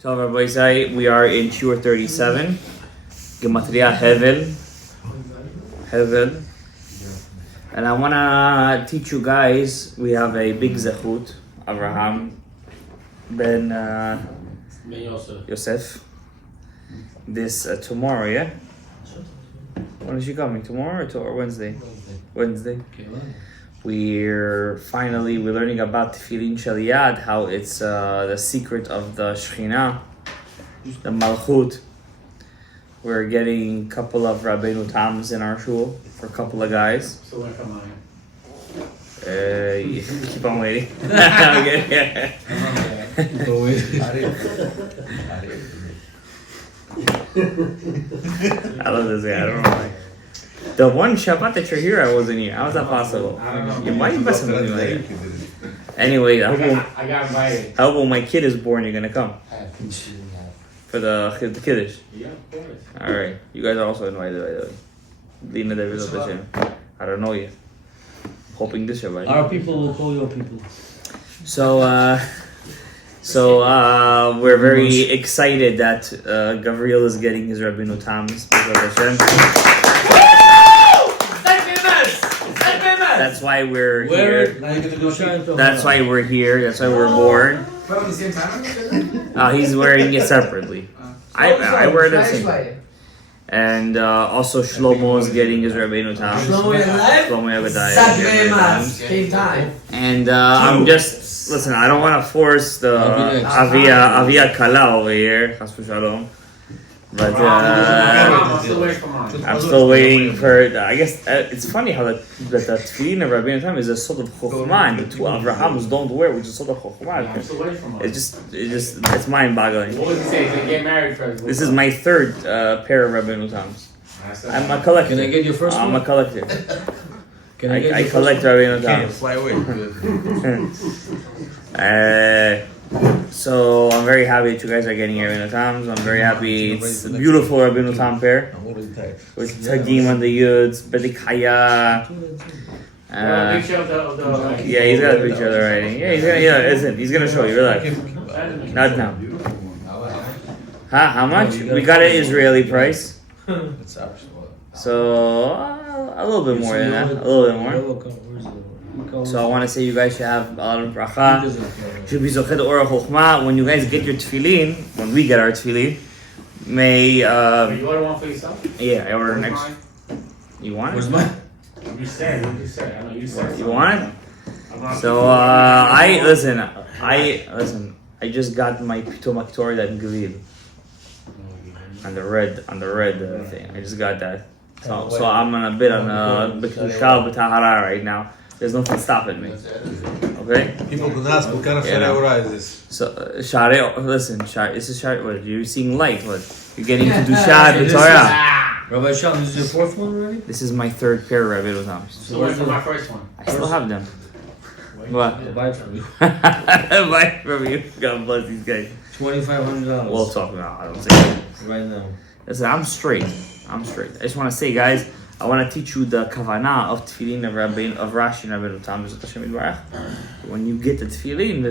So Rabbi Isai, we are in Orah-37, Gematria Hevel, and I want to teach you guys, we have a big zechut, Avraham ben Yosef, this tomorrow, yeah? When is she coming, tomorrow or Wednesday? Wednesday. We're learning about Tefillin Shaliyad, how it's the secret of the Shekhinah, the Malchut. We're getting a couple of Rabbeinu Tams in our shul for a couple of guys. So when come on? Keep on waiting. Okay. Keep on waiting. I love this guy, I don't know why. The one Shabbat that you're here, I wasn't here. How is that possible? I don't know. Why are you messing with me like that? Anyway, I got invited. hope when my kid is born, you're gonna come for the Kiddush. Yeah, of course. Alright, you guys are also invited, by the way. Lina David Hashem. I don't know yet. Hoping this Shabbat. Our people will call your people. So we're very excited that Gavriel is getting his Rabbeinu Tams. That's why we're here. That's why we're here. That's why we're born. He's wearing it separately. I wear it at the same time. And also Shlomo is getting his Rabbeinu Tam. Shlomo Gadaev. Same time. And I'm just, listen, I don't want to force the Avia Kala over here, Chas Shalom. But I'm still waiting for. I guess it's funny how the tefillin of Rabbeinu Tam is a sort of chokhmah, and the two Avrahams don't wear, which is sort of chokhmah. It's mind-boggling. What would you say? Get married first. This is my third pair of Rabbeinu Tams. I'm a collector. Can I get your first one? I'm a collector. I collect Rabbeinu Tams. Fly away. So I'm very happy that you guys are getting Rabbeinu Tams. I'm very happy. It's a beautiful Rabbeinu Tam pair with Tagim on the Yuds, Bedik Haya. Yeah, he's got a picture of the writing. Yeah, he's gonna show you. Relax. Not now. How much? We got an Israeli price. So a little bit more than that. A little bit more. So I want to say you guys should have a lot of bracha. Should be zochet orah chokhmah. When you guys get your tefillin, when we get our tefillin, may You order one for yourself? yeah, I order next. You want it? Where's mine? You said. I know you said. You want it? So I just got my pito maktor and gavil on the red thing. I just got that. So I'm on a bit on a b'kedusha b'tahara right now. There's nothing stopping me. Okay? People can ask what kind of Sharei is this? So, Sharei, listen, this is Sharei, what? You're seeing light, what? You're getting Kedusha, the Torah. Rabbi Shalom, this is your fourth one already? This is my third pair of Rabbeinu Tams. So where's my first one? I still have them. What? I'll buy it from you. Buy it from you. God bless these guys. $2,500. We'll talk about it. I don't say that. Right now. Listen, I'm straight. I just want to say, guys, I want to teach you the kavanah of tefillin of Rashi and Rabbeinu Tam. When you get the tefillin,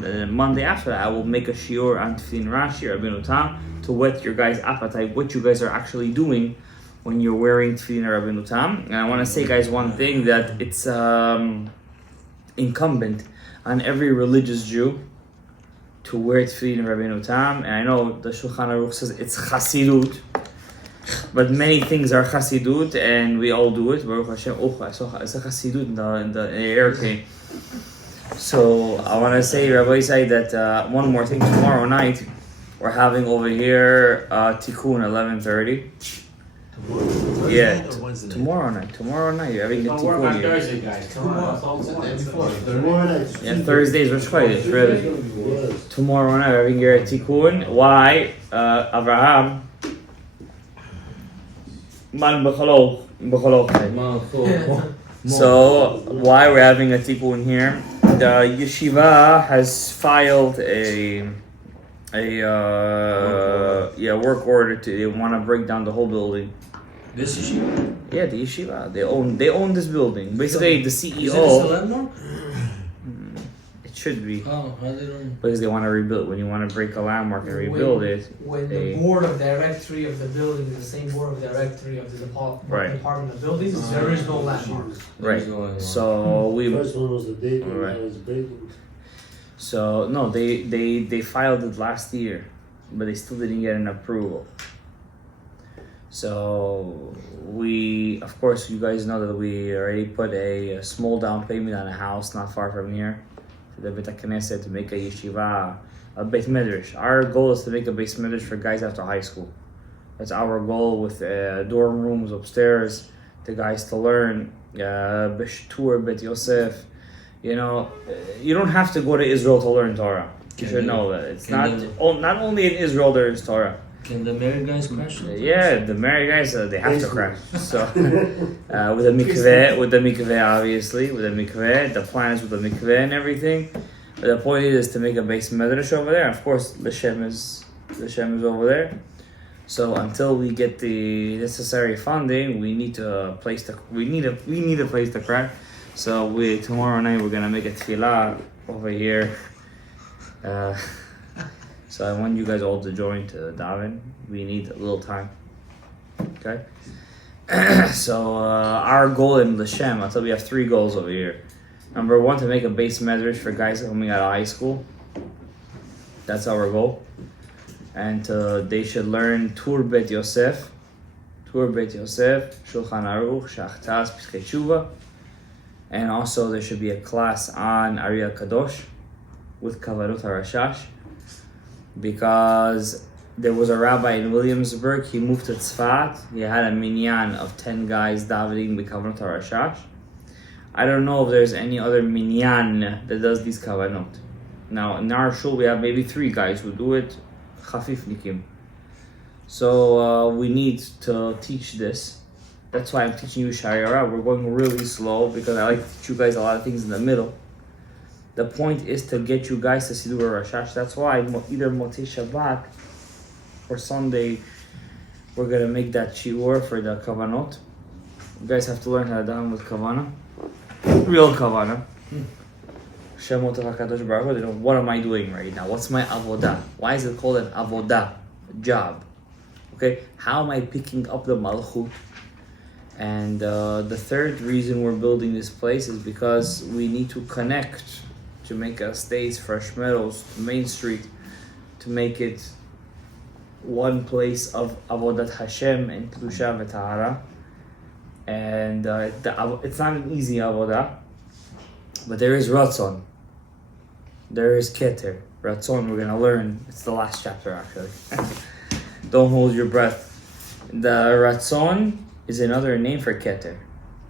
the Monday after that, I will make a shiur on tefillin Rashi Rabbeinu Tam to whet your guys' appetite, what you guys are actually doing when you're wearing tefillin Rabbeinu Tam. And I want to say, guys, one thing, that it's incumbent on every religious Jew to wear tefillin Rabbeinu Tam. And I know the Shulchan Aruch says it's Chassidut, but many things are Chassidut, and we all do it. Baruch Hashem. Oh, I saw it's a Chassidut in the airplane. So I want to say, Rabbi say that one more thing. Tomorrow night, we're having over here Tikkun 11:30. Yeah, tomorrow night. You're having a Don't work on Tikkun here. Thursday, guys. Come on, that's all it's Yeah, Thursdays Rosh Chodesh, really. Tomorrow night, we're having here a Tikkun. Why? Avraham. So why we're having a tikkun here? The yeshiva has filed a work order they want to break down the whole building. This yeshiva? Yeah, the yeshiva. They own this building. Basically, the CEO. Is it a landmark? It It should be. Oh, how they don't. Because they want to rebuild. When you want to break a landmark and rebuild it, When they- the board of directory of the building is the same board of directory of the Right. department of buildings, there is no landmark. right. There's no So we. First one was the date when Alright. I was building. So no, they filed it last year, but they still didn't get an approval. So we, of course, you guys know that we already put a small down payment on a house not far from here, for the Beit HaKnesset, to make a yeshiva, a Beit Medrash. Our goal is to make a Beit Medrash for guys after high school. That's our goal, with dorm rooms upstairs, the guys to learn, tour Beit Yosef. You know, you don't have to go to Israel to learn Torah. You should know that. It's not only in Israel there is Torah. Can the married guys crash? Yeah, the married guys, they have to crash. So, with the mikveh, obviously, with the mikveh, the plans with the mikveh and everything. But the point is to make a base medrash over there. Of course, L'Shem is over there. So until we get the necessary funding, we need a place to crash. So tomorrow night we're gonna make a tefillah over here. So I want you guys all to join to daven. We need a little time. Okay? So our goal in L'Shem, I'll tell you, we have 3 goals over here. Number 1, to make a base medrash for guys coming out of high school. That's our goal. And they should learn Tur Beit Yosef, Shulchan Aruch, Shachtas, Piskei Tshuva. And also there should be a class on Ari Kadosh with Kavarut HaRashash. Because there was a rabbi in Williamsburg, he moved to Tzfat, he had a minyan of 10 guys davening with Kavanot HaRashash. I don't know if there's any other minyan that does these Kavanot. Now, in our shul, we have maybe 3 guys who do it, Chafifnikim. So, we need to teach this. That's why I'm teaching you Sharei. We're going really slow because I like to teach you guys a lot of things in the middle. The point is to get you guys to Sidur Rashash. That's why either Motzei Shabbat or Sunday, we're going to make that shiur for the Kavanot. You guys have to learn how to daven with Kavana. Real Kavana. Shemot HaKadosh Baruch Hu. They know, what am I doing right now? What's my avodah? Why is it called an avodah? Job. Okay? How am I picking up the Malchut? And the 3rd reason we're building this place is because we need to connect Jamaica Estates, Fresh Meadows, to Main Street, to make it one place of Avodat Hashem and Kedusha v'Tahara. And it's not an easy Avodah, but there is Ratzon. There is Keter. Ratzon, we're going to learn. It's the last chapter, actually. Don't hold your breath. The Ratzon is another name for Keter.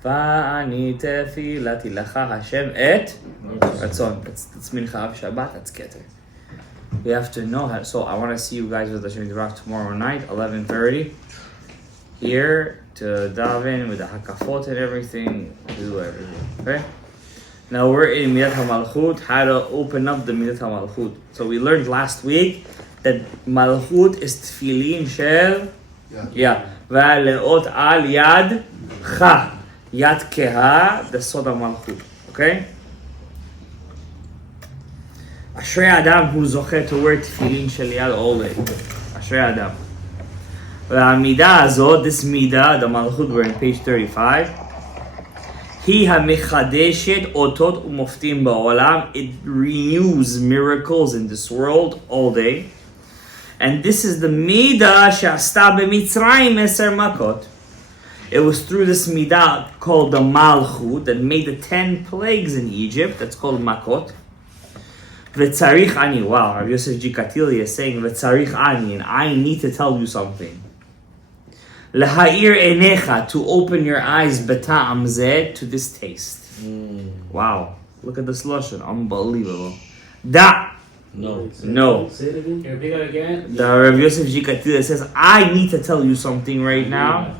Va'ani tefilati lecha Hashem et Ratzon. That's Mincha of Shabbat, that's Keter. We have to know how. So I want to see you guys with Hashem Yisrael tomorrow night, 11:30. Here to daven with the hakafot and everything. Do everything. Okay? Now we're in Midat HaMalchut, how to open up the Midat HaMalchut. So we learned last week that Malchut is tefillin shel Yad. Ve'aleot al Yad Cha. Yad Keha, the Sod HaMalchut. Okay? Ashrei Adam who zoche to wear tefillin shel Yad all day. Ashrei Adam. והמידה הזאת, this מידה, the Malchut, we're in page 35. היא המחדשת אותות ומופתים בעולם. It renews miracles in this world all day. And this is the מידה שעשתה במצרים 10 מכות. It was through this midah called the Malchut that made the 10 plagues in Egypt. That's called Makot. V'tzarich ani. Wow, Rabbi Yosef Jikatili is saying V'tzarich ani, and I need to tell you something. L'ha'ir enecha, to open your eyes, beta'am zeh, to this taste. Wow, look at this lashon, unbelievable. Da. No. Say it again. Can you repeat that again? The Rabbi Yosef Jikatili says, I need to tell you something right now.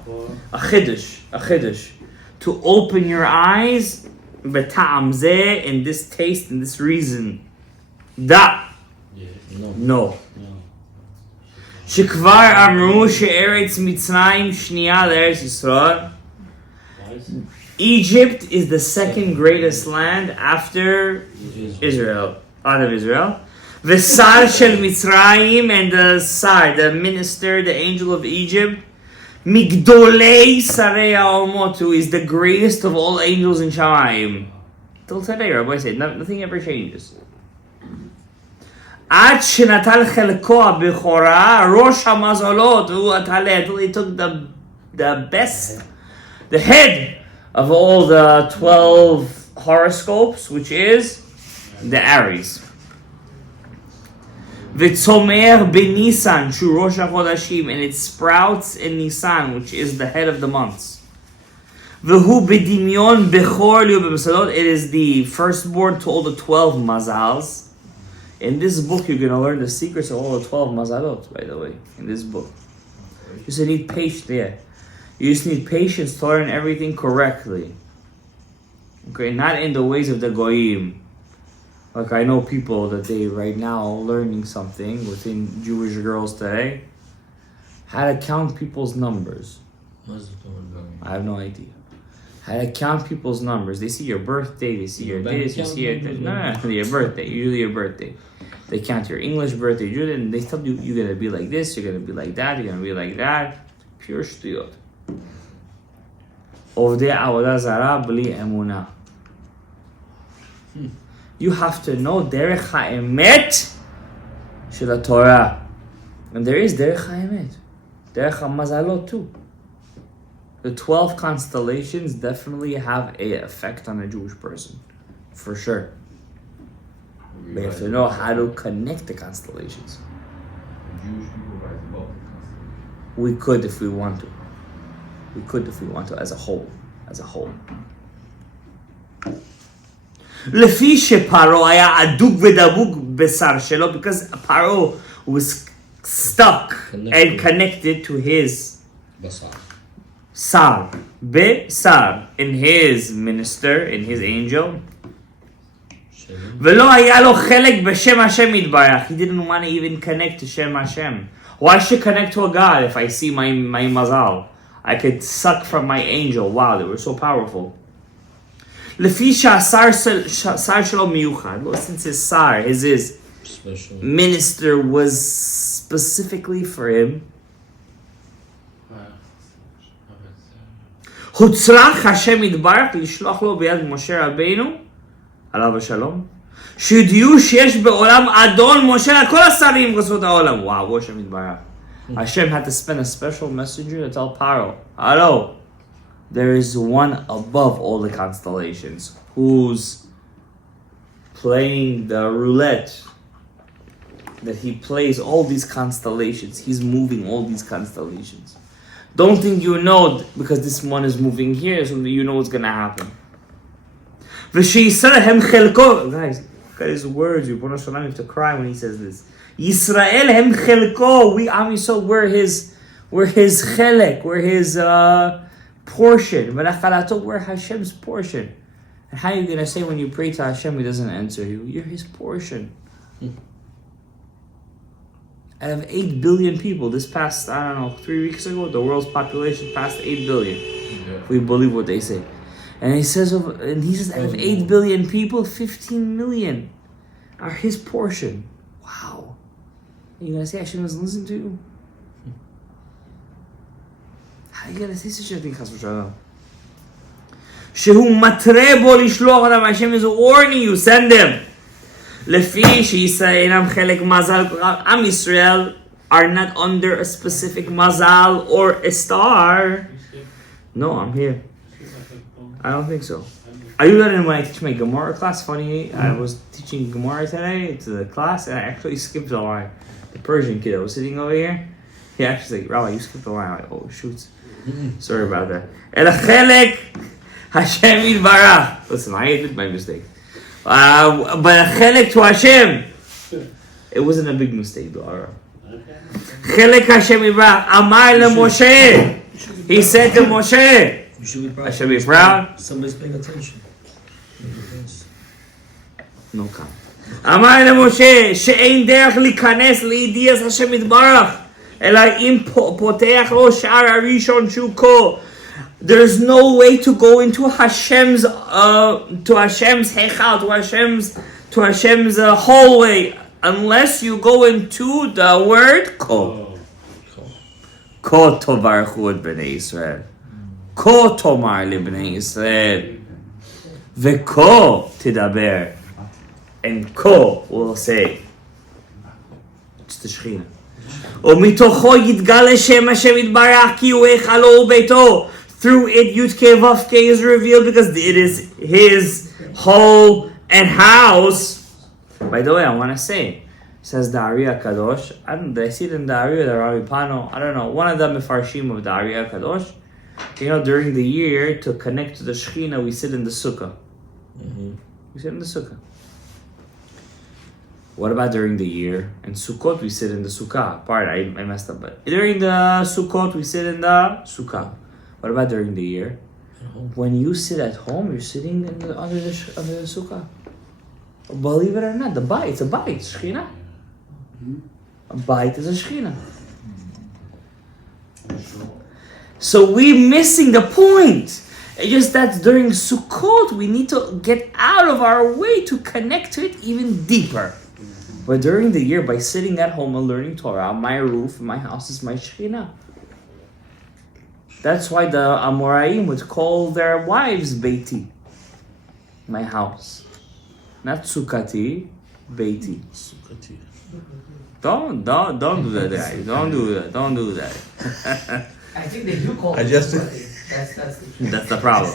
A chiddush. To open your eyes, beta'am zeh, in this taste, in this reason. Da. No. שכבר אמרו שארץ מצרים שנייה לארץ ישראל. Egypt is the second greatest land after Israel, out of Israel. The Sar shel Mitzrayim, and the Sar, the minister, the angel of Egypt, Migdolei Sarei Haomotu, is the greatest of all angels in Shamayim. Till today, Rabbi said, nothing ever changes. Ad shenatal chelko bechora rosh hamazalot hu ataleh, until he took the best, the head of all the 12 horoscopes, which is the Aries. V'tzomer b'Nisan shu rosh hachodashim, and it sprouts in Nisan, which is the head of the months. V'hu b'dimyon bechor liu b'mesalot, it is the firstborn to all the 12 mazals. In this book, you're going to learn the secrets of all the 12 mazalot, by the way, in this book. You just need patience, You just need patience to learn everything correctly. Okay, not in the ways of the goyim. Like I know people that they right now learning something within Jewish girls today. How to count people's numbers. I have no idea. How to count people's numbers. They see your birthday, they see your this, you see your your birthday, usually your birthday. They count your English birthday, and they tell you you're gonna be like this, you're gonna be like that, you're gonna be like that. Pure shtuyot. Ovdei avodah zara bli emunah. You have to know derech ha'emet shel Torah, and there is derech ha'emet, derech ha'mazalot too. The 12 constellations definitely have an effect on a Jewish person, for sure. But you have to know how to connect the constellations. Jewish people write about the constellations. We could if we want to. We could if we want to, as a whole. לפי שפרעה היה אדוק ודבוק בשר שלו, because Paro was stuck and connected to his Sar, Besar, in his minister, in his angel. ולא היה לו חלק בשם השם יתברך. He didn't want to even connect to Shem Hashem. Why should I connect to a God if I see my mazal? I could suck from my angel. Wow, they were so powerful. לפי שהשר שלו מיוחד, since his Sar, his minister was specifically for him, הוצרך השם יתברך לשלוח לו ביד משה רבינו, עליו השלום, שידעו שיש בעולם אדון משה לכל השרים וחסות העולם. Wow, השם יתברך. Hashem had to spend a special messenger to tell Paro, hello, there is one above all the constellations who's playing the roulette, that he plays all these constellations. He's moving all these constellations. Don't think you know because this one is moving here, so you know what's going to happen. Guys, look at his words. You have to cry when he says this. Yisrael hem chelko. We Am Yisrael, we're his chelek, we're his portion. We're Hashem's portion. And how are you going to say when you pray to Hashem, He doesn't answer you? You're His portion. Out of 8 billion people, this past, 3 weeks ago, the world's population passed 8 billion. If we believe what they say. And he says out of 8 billion people, 15 million are his portion. Wow. Are you going to say Hashem doesn't listen to you? How are you going to say such a thing, Chas v'Shalom? Shehu matre bo lishloch adam. Hashem is warning you, send them. לפי שישראל אינם חלק מזל, Am Yisrael are not under a specific mazal or a star. No, I'm here. I don't think so. Are you learning when I teach my Gemara class? Funny, I was teaching Gemara today to the class and I actually skipped a line. The Persian kid that was sitting over here, he actually said, Rabbi, you skipped a line. I'm like, oh, shoot. Sorry about that. El Chelek Hashem Yitbarach. Listen, I did my mistake. But Chelek to Hashem, it wasn't a big mistake though. Chelek Hashem Yitbarach Amar leMoshe. He said to Moshe, I should be proud. Somebody's paying attention. No comment. Amar leMoshe she'ein derech likanes li'idiyas Hashem Yitbarach אלא אם פותח לו שער הראשון שהוא כה. There's no way to go into Hashem's Heichal, to Hashem's hallway unless you go into the word Ko. Ko tovarchu et bnei Yisrael. Ko tomar libnei Yisrael. Veko tidaber. And Ko will say. It's the Shekhinah. ומתוכו יתגלה שם השם יתברך כי הוא היכלו וביתו. Through it Yud-Kei Vav-Kei is revealed because it is his home and house. By the way, I want to say, says the Ari HaKadosh, did I see it in the Ari or the Rabbi Pano? I don't know. One of the Mefarshim of the Ari HaKadosh. During the year, to connect to the Shekhinah, we sit in the Sukkah. We sit in the Sukkah. What about during the year? In Sukkot, we sit in the Sukkah. I messed up. But during the Sukkot, we sit in the Sukkah. What about during the year? When you sit at home, you're sitting under the Sukkah. Believe it or not, the Bait, it's a Bait, Shekhinah. A Bait is a Shekhinah. So we're missing the point. It's just that during Sukkot, we need to get out of our way to connect to it even deeper. But during the year, by sitting at home and learning Torah, my roof, my house is my Shekhinah. That's why the Amoraim would call their wives Beiti, my house. Not Sukkati, Beiti. Sukkati. Don't do that, guys. Don't do that. I think they do call I it just- Sukkati. That's That's the problem.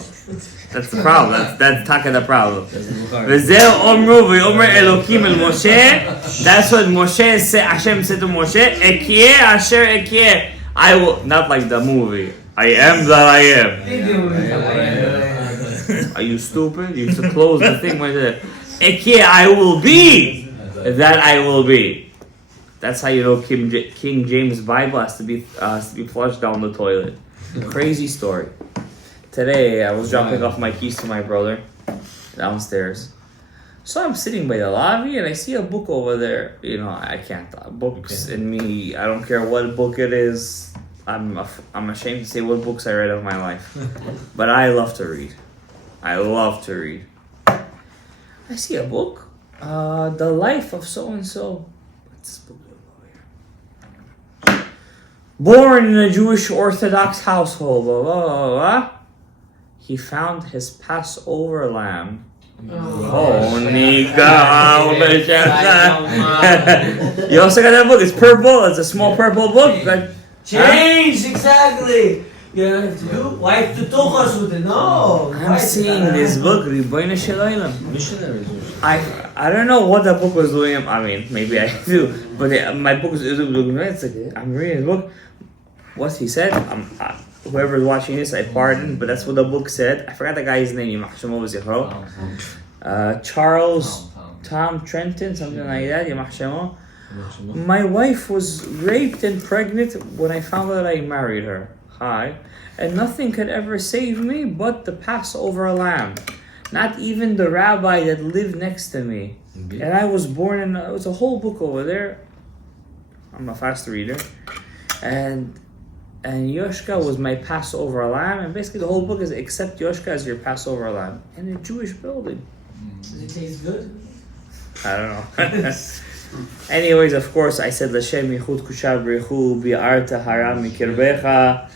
That's the problem. That's Taka the problem. That's the Bukhari. V'zeh omru v'yomer Elokim el Moshe. That's what Moshe said. Hashem said to Moshe, Ekyeh asher ekyeh. I will, not like the movie. I am that I am. They do. Are you stupid? You used to close the thing with it. Ekyeh, I will be that I will be. That's how you know King James Bible has to be flushed down the toilet. Crazy story. Today I was dropping off my keys to my brother downstairs. So I'm sitting by the lobby and I see a book over there. I can't. Books in me, I don't care what book it is. I'm ashamed to say what books I read in my life. But I love to read. I see a book. The Life of So-and-so. What's this book over here? Born in a Jewish Orthodox household. Blah, blah, blah, blah. He found his Passover lamb. Holy cow! You also got that book. It's purple. It's a small purple book. Change, exactly. You have to do. Wipe the tuchas with it. No. I'm seeing this book, Ribono Shel Olam. Missionaries. I don't know what that book was doing. I mean, maybe I do. But my book is it's like I'm reading the book. What he said, whoever's watching this, I pardon, but that's what the book said. I forgot the guy's name. Charles Tom Trenton, something like that. My wife was raped and pregnant when I found out I married her. And nothing could ever save me but the Passover lamb. Not even the rabbi that lived next to me. And I was born in. It was a whole book over there. I'm a fast reader, and Yoshka was my Passover lamb, and basically the whole book is accept Yoshka as your Passover lamb in a Jewish building. Does it taste good? I don't know. Anyways, of course, I said L'Shem Yichud Kushav B'Richu Bi'arta Haram Mikirbecha.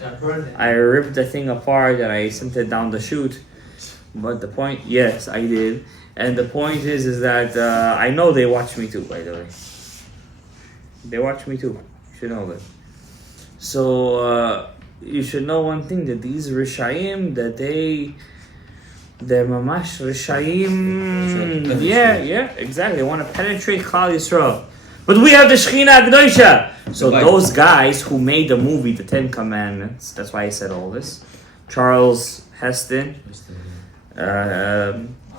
I ripped the thing apart and I sent it down the chute. But the point, yes, I did. And the point is that I know they watch me too, by the way. They watch me too. You should know that. So, you should know one thing, that these Rishayim, that they're mamash Rishayim. Yeah, exactly. They want to penetrate Klal Yisrael. But we have the Shekhinah G'dosha. So those guys who made the movie, The Ten Commandments, that's why I said all this. Charles Heston.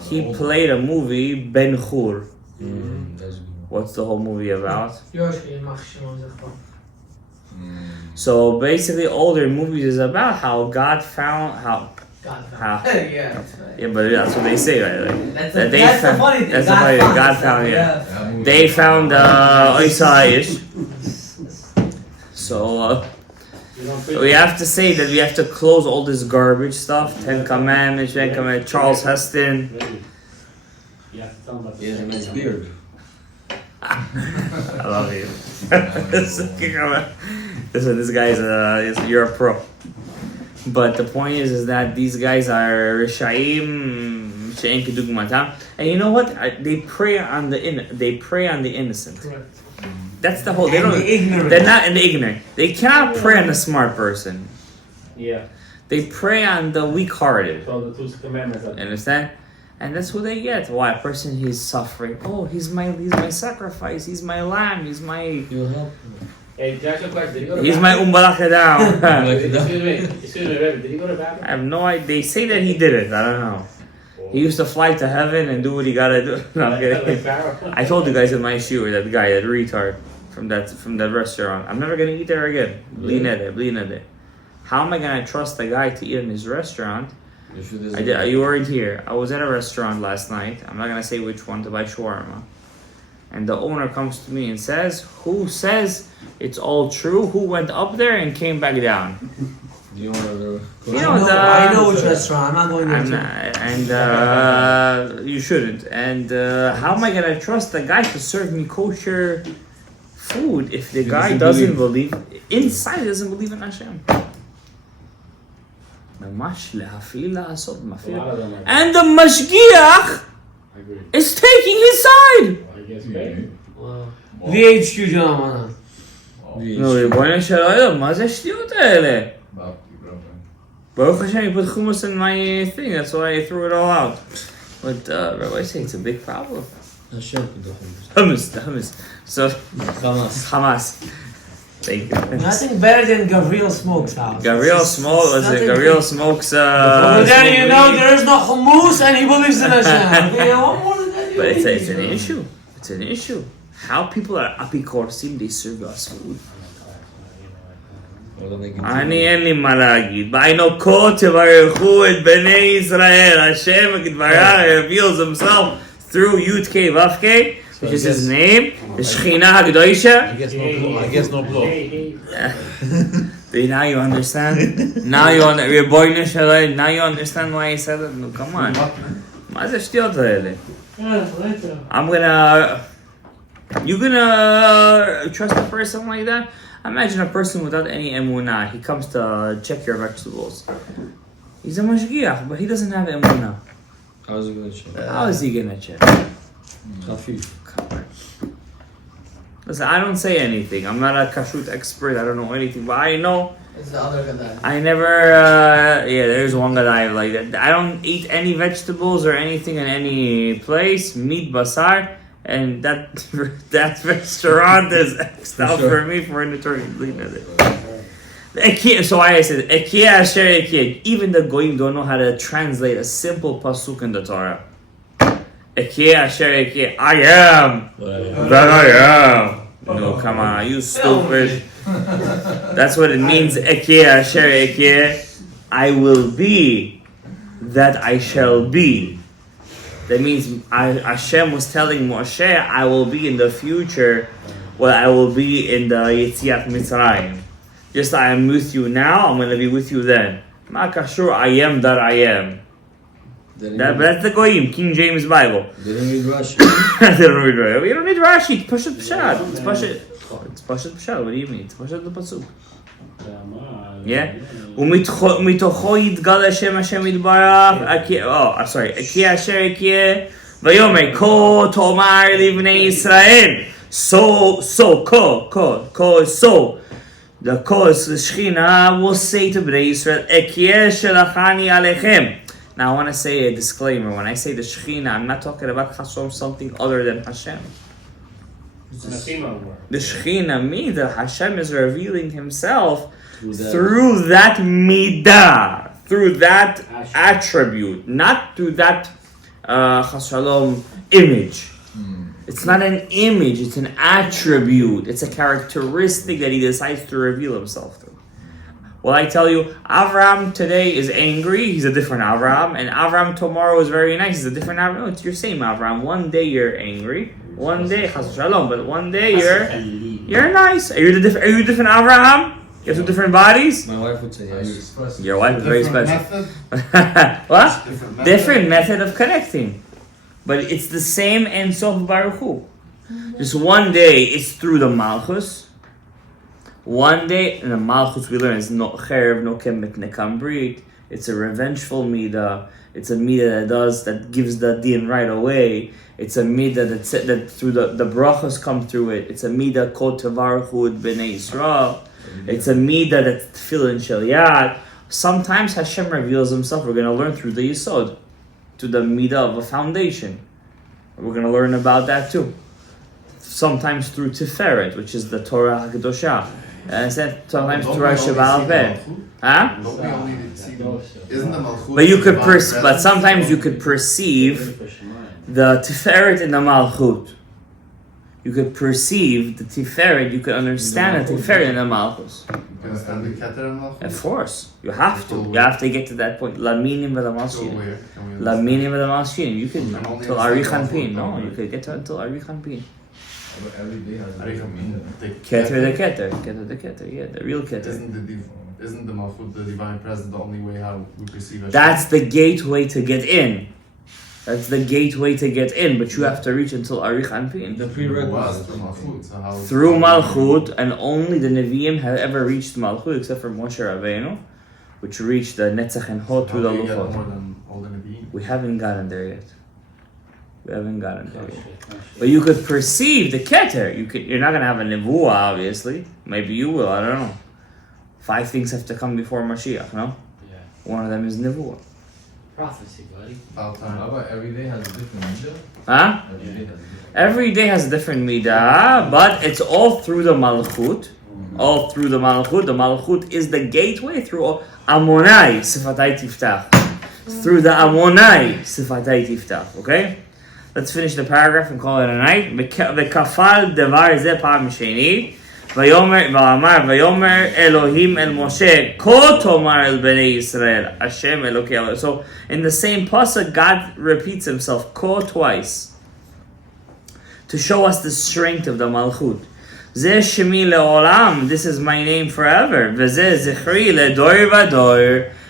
He played a movie, Ben Hur. What's the whole movie about? So basically, all their movies is about how God found how. Yeah, But that's what they say, right? That's the funny thing. That's the funny thing. God found, They found Isaiah. So We have to say that we have to close all this garbage stuff. 10 Commandments, Charles Heston. You have to tell them about He has a nice beard. I love you. Listen, this guy's you're a pro. But the point is that these guys are Rishaim, she'en kedugmatam, and you know what? They prey on the innocent. Correct. That's the whole. And the ignorant. They're not in the ignorant. They cannot prey on the smart person. Yeah. They prey on the weak-hearted. So the 2 commandments are Understand? And that's what they get. Why? A person he's suffering. Oh, he's my sacrifice. He's my lamb. He's my. You'll help. Hey, to ask you a question, did he go to He's my Babylon? down. Excuse me, Rebbe, did he go to I Babylon? have no idea. They say that he did it. I don't know. He used to fly to heaven and do what he gotta do. No, I'm kidding. I told you guys in my shoe, that guy, that retard from that restaurant. I'm never gonna eat there again. Blinede. How am I gonna trust a guy to eat in his restaurant? You weren't here. I was at a restaurant last night. I'm not gonna say which one, to buy shawarma. And the owner comes to me and says, "Who says it's all true? Who went up there and came back down?" Do you want to You know, I know which restaurant. I'm not going there. I'm too. not, and you shouldn't. And how am I gonna trust the guy to serve me kosher food if the guy doesn't believe inside? He doesn't believe in Hashem. ממש להפעיל לעשות, מפעיל. And the mashgiach I agree. is taking his side. I guess paid. VHQ ג'מאנה. נו, ריבונו של עולם, מה זה השטויות האלה? Baruch Hashem, you put hummus in my thing, that's why I threw it all out. But Rabbi say it's a big problem. Hashem put the hummus. The hummus. So, Hamas. Thank you. Nothing better than Gabriel Smoke's house. Gabriel smokes. But then you know there is no hummus and he believes in Hashem. Okay, what more than that? But it's an issue. It's an issue. How people are apikorsim, they serve us food. אני אין לי מה להגיד, but I know כל תברכו את בני ישראל, Hashem יתברך reveals himself through Yud K Vav K, which is his name, the Shechina HaKadoshah. I guess no blow. Now you understand? Now you understand why I said it? No, come on. מה זה השטויות האלה? I'm gonna... You gonna trust a person like that? Imagine a person without any emunah. He comes to check your vegetables. He's a mashgiach, but he doesn't have emunah. How is he going to check? How is he gonna check? Khafif. Come on. Listen, I don't say anything. I'm not a kashrut expert. I don't know anything, but I know. It's the other Gadaev. I never. There's one Gadaev like that. I don't eat any vegetables or anything in any place. Meat, basar. And that restaurant is X'd out for me for an eternity. So I said, Ekia Asher Ekia. Even the Goyim don't know how to translate a simple pasuk in the Torah. Ekia Asher Ekia. I am that I am. No, come on, are you stupid? That's what it means. Ekia Asher Ekia. I will be that I shall be. That means Hashem was telling Moshe, I will be in the future, I will be in the Yetziat Mitzrayim. Just I am with you now, I'm going to be with you then. Ma kashur, I am that I am. That's the Goyim, King James Bible. They don't read Rashi. They don't read Rashi. We don't need Rashi, it's Pashat Pshat. It's Pashat Pshat, what do you mean? It's Pashat the Pasuk. Yeah? ומתוכו יתגלה שם השם יתברך, אקיה אשר אקיה, ויאמר כה תאמר לבני ישראל, the cause, the Shechina will say to Bnei Israel, Ekyeh shelachani alechem. Now I want to say a disclaimer. When I say the Shechina, I'm not talking about Hashem, something other than Hashem. The Shechina means that Hashem is revealing himself through that midah, through that attribute, not through that Shalom image. It's not an image, it's an attribute. It's a characteristic that he decides to reveal himself through. Well, I tell you, Avram today is angry, he's a different Avram, and Avram tomorrow is very nice, he's a different Avram. No, it's your same Avram. One day you're angry, one day, Chas Shalom, but one day you're nice. Are you a different Avraham? You have two different bodies? My wife would say Are you yes. expressing? Your wife is very Different special. method? What? Different method? Different method of connecting. But it's the same Ein Sof Baruch Hu. Just one day it's through the Malchus. One day, in the Malchus we learn is no Cherev, no Kemet Nekam Brit. It's a revengeful Midah. It's a Midah that gives the din right away. It's a Midah that through the brachas come through it. It's a Midah Kol Tevarechu et Bnei Yisrael. It's a Midah that's Tefillin Shel Yad. Sometimes Hashem reveals Himself. We're going to learn through the Yisod, to the Midah of a foundation. We're going to learn about that too. Sometimes through Tiferet, which is the Torah HaKadoshah. And sometimes through Shabbat Peh. Huh? Don't we only see isn't the Malchut? But you could divine but presence? sometimes you could perceive the Tiferet in the Malchut. You could perceive the Tiferet, you could understand the Tiferet in the Malchus. You can understand the Keter and Malchut? Of course, you have to. You have to get to that point. Laminim So v'lamalshinim. where can we Laminim v'lamalshinim. You could I'm only till understanding Arichan Pin. Malchut, No, right? you could get to until Arichan Pin. But every day has a Arich, different meaning. the Keter the Keter, yeah, the real Keter. Isn't the Malchut, the divine presence, the only way how we perceive Hashem? That's the gateway to get in. That's the gateway to get in, but you have to reach until Arich Anpin. The Was prerequisite. through Malchut, so how Through Malchut, and only the Nevi'im have ever reached Malchut, except for Moshe Rabbeinu, which reached the Netzach and Hod through the how do you get more Luchot. than all the Nevi'im? We haven't gotten there yet. But you could perceive the Keter. You're not gonna have a Nevuah, obviously. Maybe you will. I don't know. 5 things have to come before Mashiach. No, Yeah. one of them is Nevuah. Prophecy, buddy. About How time. about every day has a different midah? Huh? Every day has a different Every day has a different midah, but it's all through the Malchut. All through the Malchut. The Malchut is the gateway through Amonai Sifatai Tiftach. Through the Amonai Sifatai Tiftach. Okay? Let's finish the paragraph and call it a night. וכפל דבר זה פעם שנית, ויאמר אלוהים אל משה, כה תאמר אל בני ישראל, השם אלוקי אלוהים. So in the same pasuk, God repeats himself, כה twice, to show us the strength of the malchut. זה שמי לעולם, this is my name forever, וזה זכרי לדור ודור.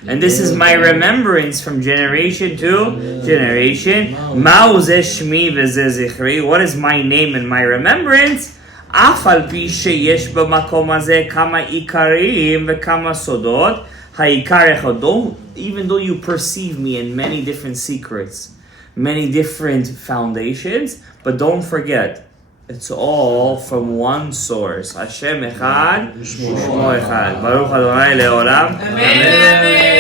And this is my remembrance from generation to generation. Ma'u ze shmi v'ze zichri. What is my name and my remembrance? Af al pi sheyesh b'makom hazeh kama ikarim v'kama sodot. Ha'ikar echad. Even though you perceive me in many different secrets, many different foundations, but don't forget, it's all from one source. Hashem echad, Shmo echad. Baruch Adonai le'olam. Amen.